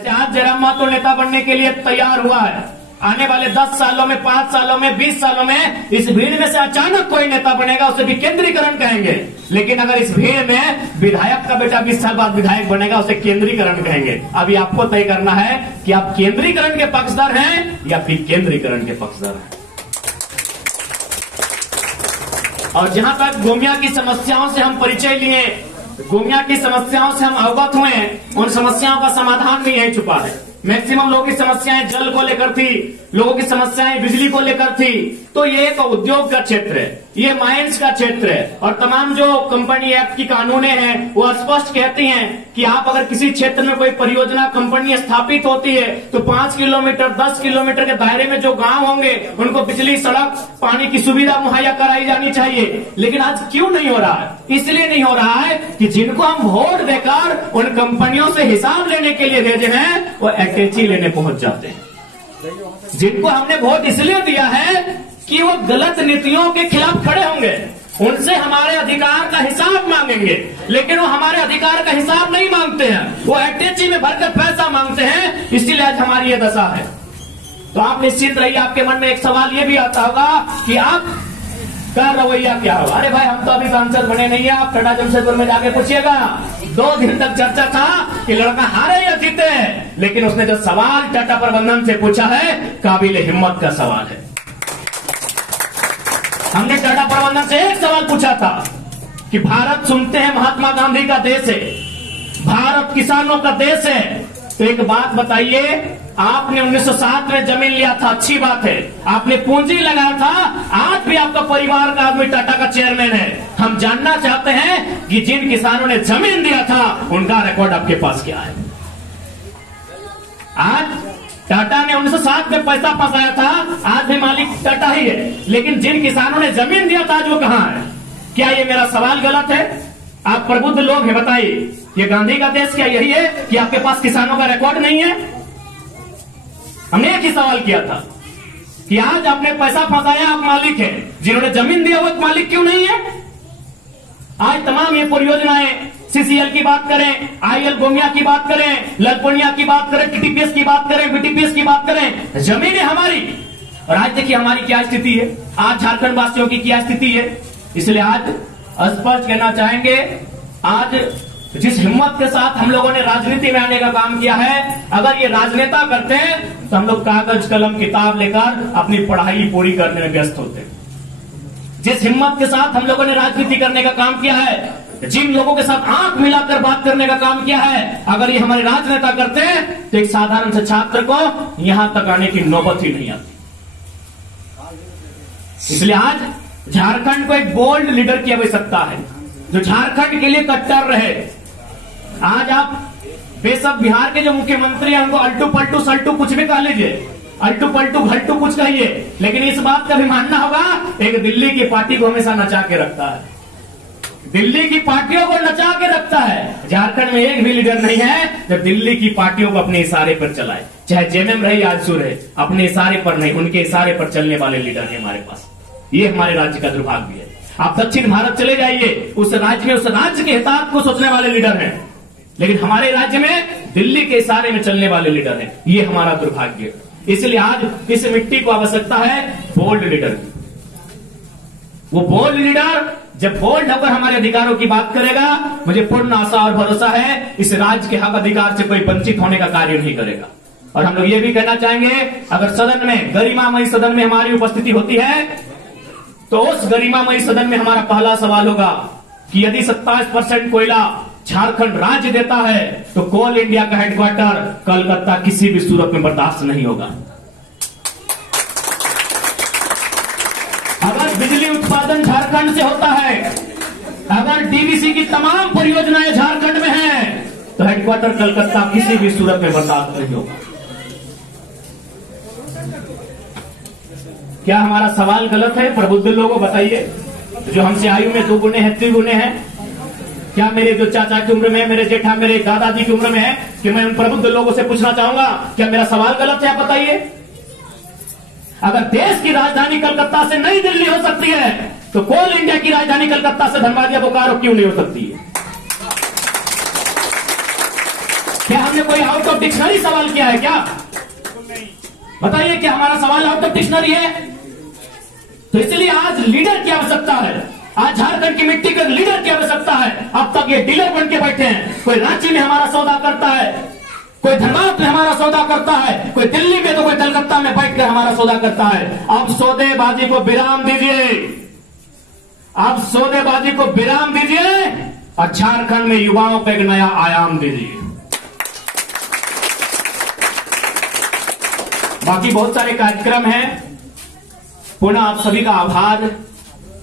आज जयराम महतो नेता बनने के लिए तैयार हुआ है। आने वाले 10 सालों में, 5 सालों में, 20 सालों में इस भीड़ में से अचानक कोई नेता बनेगा, उसे विकेंद्रीकरण कहेंगे। लेकिन अगर इस भीड़ में विधायक का बेटा 20 साल बाद विधायक बनेगा, उसे केंद्रीकरण कहेंगे। अभी आपको तय करना है कि आप केंद्रीकरण के पक्षधर हैं या विकेंद्रीकरण के पक्षधर हैं। और जहां तक गोमिया की समस्याओं से हम परिचय लिए, गोमिया की समस्याओं से हम अवगत हुए, उन समस्याओं का समाधान भी यही छुपा है। मैक्सिमम लोगों की समस्याएं जल को लेकर थी, लोगों की समस्याएं बिजली को लेकर थी। तो ये एक उद्योग का क्षेत्र है, ये माइंस का क्षेत्र है। और तमाम जो कंपनी एक्ट की कानूनें हैं वो स्पष्ट कहती हैं कि आप अगर किसी क्षेत्र में कोई परियोजना कंपनी स्थापित होती है तो 5 किलोमीटर 10 किलोमीटर के दायरे में जो गांव होंगे उनको बिजली, सड़क, पानी की सुविधा मुहैया कराई जानी चाहिए। लेकिन आज क्यों नहीं हो रहा है? इसलिए नहीं हो रहा है कि जिनको हम वोट देकर उन कंपनियों से हिसाब लेने के लिए भेजे हैं वो अटैची लेने पहुंच जाते हैं। जिनको हमने वोट इसलिए दिया है कि वो गलत नीतियों के खिलाफ खड़े होंगे, उनसे हमारे अधिकार का हिसाब मांगेंगे। लेकिन वो हमारे अधिकार का हिसाब नहीं मांगते हैं, वो अटैची में भरकर पैसा मांगते हैं। इसीलिए आज हमारी ये दशा है। तो आप निश्चित रहिए, आपके मन में एक सवाल ये भी आता होगा कि आप का रवैया क्या होगा। अरे भाई, हम तो अभी सांसद बने नहीं है, आप टाटा जमशेदपुर में जाके पूछिएगा। 2 दिन तक चर्चा था कि लड़का हारे या जीते, लेकिन उसने जो सवाल टाटा प्रबंधन से पूछा है काबिल हिम्मत का सवाल है। हमने टाटा प्रबंधन से एक सवाल पूछा था कि भारत सुनते हैं महात्मा गांधी का देश है, भारत किसानों का देश है, तो एक बात बताइए, आपने 1907 में जमीन लिया था, अच्छी बात है, आपने पूंजी लगाया था, आज भी आपका परिवार का आदमी टाटा का चेयरमैन है। हम जानना चाहते हैं कि जिन किसानों ने जमीन दिया था उनका रिकॉर्ड आपके पास क्या है। आज टाटा ने 1907 में पैसा फंसाया था, आज भी मालिक टाटा ही है, लेकिन जिन किसानों ने जमीन दिया था आज वो कहां है? क्या ये मेरा सवाल गलत है? आप प्रबुद्ध लोग हैं, बताइए, ये गांधी का देश क्या यही है कि आपके पास किसानों का रिकॉर्ड नहीं है? हमने एक ही सवाल किया था कि आज आपने पैसा फंसाया, आप मालिक हैं, जिन्होंने जमीन दिया वो मालिक क्यों नहीं है? आज तमाम ये परियोजनाएं, सीसीएल की बात करें, आईएल गोमिया की बात करें, ललपुनिया की बात करें, टीटीपीएस की बात करें, बीटीपीएस की बात करें, जमीनें हमारी। और आज देखिए हमारी क्या स्थिति है, आज झारखंड वासियों की क्या स्थिति है। इसलिए आज स्पष्ट कहना चाहेंगे, आज जिस हिम्मत के साथ हम लोगों ने राजनीति में आने का काम किया है, अगर ये राजनेता करते हैं तो हम लोग कागज कलम किताब लेकर अपनी पढ़ाई पूरी करने में व्यस्त होते हैं। जिस हिम्मत के साथ हम लोगों ने राजनीति करने का काम किया है, जिन लोगों के साथ आंख मिलाकर बात करने का काम किया है, अगर ये हमारे राजनेता करते हैं तो एक साधारण से छात्र को यहां तक आने की नौबत ही नहीं आती। इसलिए आज झारखंड को एक बोल्ड लीडर की आवश्यकता है, जो झारखंड के लिए कट्टर रहे। आज आप बेशक बिहार के जो मुख्यमंत्री हैं उनको अल्टू पलटू सल्टू कुछ भी कह लीजिए, अल्टू पलटू घल्टू कुछ कहिए, लेकिन इस बात का भी मानना होगा, एक दिल्ली की पार्टी को हमेशा नचा के रखता है, दिल्ली की पार्टियों को नचा के रखता है। झारखंड में एक भी लीडर नहीं है जो दिल्ली की पार्टियों को अपने इशारे पर चलाए, चाहे जेएमएम रहे या आजसू रहे, अपने इशारे पर नहीं, उनके इशारे पर चलने वाले लीडर है हमारे पास। ये हमारे राज्य का दुर्भाग्य है। आप दक्षिण भारत चले जाइए, उस राज्य में उस राज्य के हितार्थ को सोचने वाले लीडर हैं, लेकिन हमारे राज्य में दिल्ली के इशारे में चलने वाले लीडर हैं। ये हमारा दुर्भाग्य है। इसलिए आज इस मिट्टी को आवश्यकता है बोल्ड लीडर की। वो बोल्ड लीडर जब बोल्ड होकर हमारे अधिकारों की बात करेगा, मुझे पूर्ण आशा और भरोसा है इस राज्य के हक अधिकार से कोई वंचित होने का कार्य नहीं करेगा। और हम लोग ये भी कहना चाहेंगे, अगर सदन में, गरिमामयी सदन में हमारी उपस्थिति होती है तो उस गरिमामयी सदन में हमारा पहला सवाल होगा कि यदि 27% कोयला झारखंड राज्य देता है तो कोल इंडिया का हेडक्वार्टर कलकत्ता किसी भी सूरत में बर्दाश्त नहीं होगा। अगर बिजली उत्पादन झारखंड से होता है, अगर डीवीसी की तमाम परियोजनाएं झारखंड में हैं, तो हेडक्वार्टर कलकत्ता किसी भी सूरत में बर्दाश्त नहीं होगा। क्या हमारा सवाल गलत है? प्रबुद्ध लोगों बताइए, जो हमसे आयु में 2 गुने हैं, 3 गुने हैं, क्या मेरे जो चाचा की उम्र में, मेरे जेठा, मेरे दादाजी की उम्र में है, कि मैं उन प्रबुद्ध लोगों से पूछना चाहूंगा क्या मेरा सवाल गलत है? आप बताइए। अगर देश की राजधानी कलकत्ता से नई दिल्ली हो सकती है तो कोल इंडिया की राजधानी कलकत्ता से धनबाद या बोकारो क्यों नहीं हो सकती है? क्या हमने कोई आउट ऑफ डिक्शनरी सवाल किया है क्या? बताइए, क्या हमारा सवाल आउट ऑफ डिक्शनरी है? तो इसलिए आज लीडर की आवश्यकता है। आज झारखंड की मिट्टी के लीडर की आवश्यकता है। अब तक ये डीलर बन के बैठे हैं। कोई रांची में हमारा सौदा करता है, कोई धनबाद में हमारा सौदा करता है, कोई दिल्ली में तो कोई कलकत्ता में बैठकर हमारा सौदा करता है। अब सौदेबाजी को विराम दीजिए, अब सौदेबाजी को विराम दीजिए और झारखंड में युवाओं को एक नया आयाम दीजिए। बाकी बहुत सारे कार्यक्रम हैं। पुनः आप सभी का आभार।